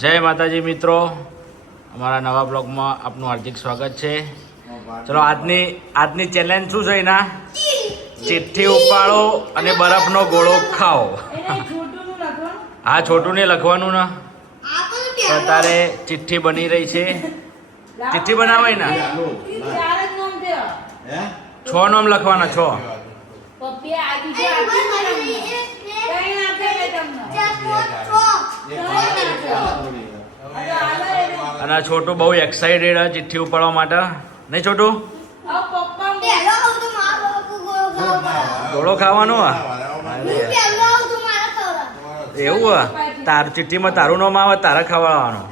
જય માતાજી મિત્રો, અમારા નવા બ્લોગમાં આપનું હાર્દિક સ્વાગત છે. ચલો આજની ચેલેન્જ શું છે? એના ચિઠ્ઠી ઉપાડો અને બરફનો ગોળો ખાઓ. હા, છોટું ને લખવાનું ને. તો અત્યારે ચિઠ્ઠી બની રહી છે. ચિઠ્ઠી બનાવાય ને 6 નામ લખવાના 6. અને છોટું બહુ એક્સાઇટેડ ચિઠ્ઠી ઉપાડવા માટે, નહીં છોટું? ગોળો ખાવાનો એવું તારું ચિઠ્ઠીમાં તારું નામ આવે, તારે ખવડાવવાનું.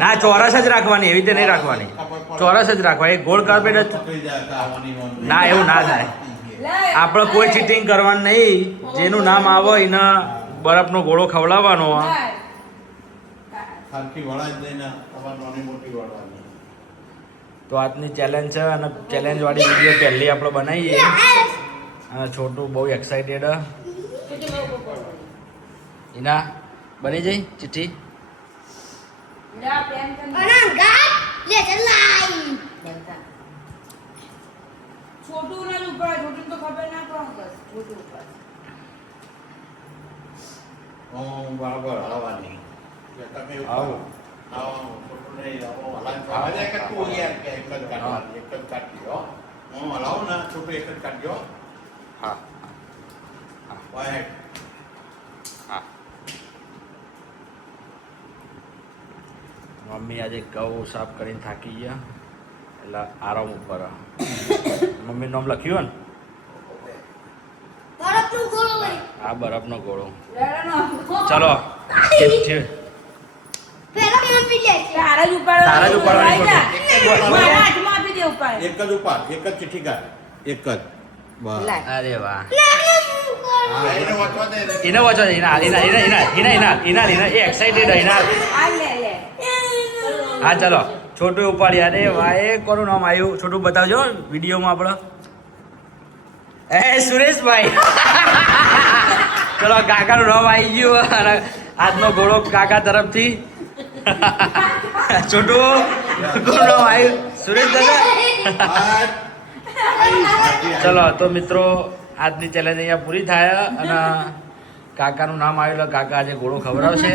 ના, ચોરસ જ રાખવાની, એવી રીતે નહીં રાખવાની. ચોરસ જ રાખવાની. ગોળ કાર્પેટ ના, એવું ના થાય. આપણે કોઈ ચીટિંગ કરવાનું નહીં. જેનું નામ આવે એને બરફનો ગોળો ખવડાવવાનો. તો આજની ચેલેન્જ છે અને ચેલેન્જ વાળી વિડીયો પહેલી આપણે બનાવીએ. અને છોટું બહુ એક્સાઇટેડ. એના બની જઈ ચિઠ્ઠી. મમ્મી આજે ઘઉં સાફ કરીને થાકી ગયા એટલે આરામ ઉપર. મમ્મી નામ લખ્યું ને હા, બરફનો ગોળો. ચલો એક જ ચિઠ્ઠી કાઢ, એક જ. અરે વાહ, એને વાંચો એ એક્સાઇટેડ. હા ચલો, છોટું ઉપાડી. અરે વાહ, એ કોનું નામ આવ્યું? છોટું બતાવજો વિડીયોમાં આપણો. સુરેશભાઈ. ચલો, કાકાનું નામ આવી ગયું અને આજનો ગોળો કાકા તરફથી. છોટું કોનું નામ આવ્યું? સુરેશ દાદા. ચલો તો મિત્રો, આજની ચેલેન્જ અહીંયા પૂરી થાય અને કાકાનું નામ આવેલું. કાકા આજે ગોળો ખવડાવશે.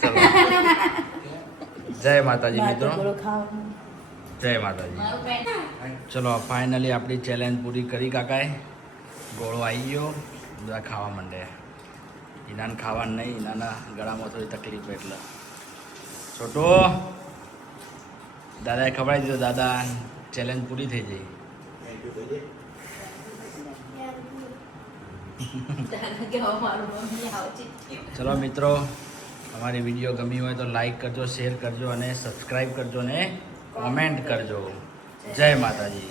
ચલો, જય માતાજી મિત્રો, જય માતાજી. ચલો, ફાઇનલી આપણી ચેલેન્જ પૂરી કરી કાકાએ. ગોળો આવી ગયો, બધા ખાવા માંડે. ઈનાને ખાવાનું નહીં, ઈનાના ગળામાં થોડી તકલીફ એટલે. છોટો દાદાએ ખવડાવી દીધો. દાદા ચેલેન્જ પૂરી થઈ જઈ. ચલો મિત્રો, અમારી વિડીયો ગમી હોય તો લાઈક કરજો, શેર કરજો અને સબસ્ક્રાઈબ કરજો અને કોમેન્ટ કરજો. જય માતાજી.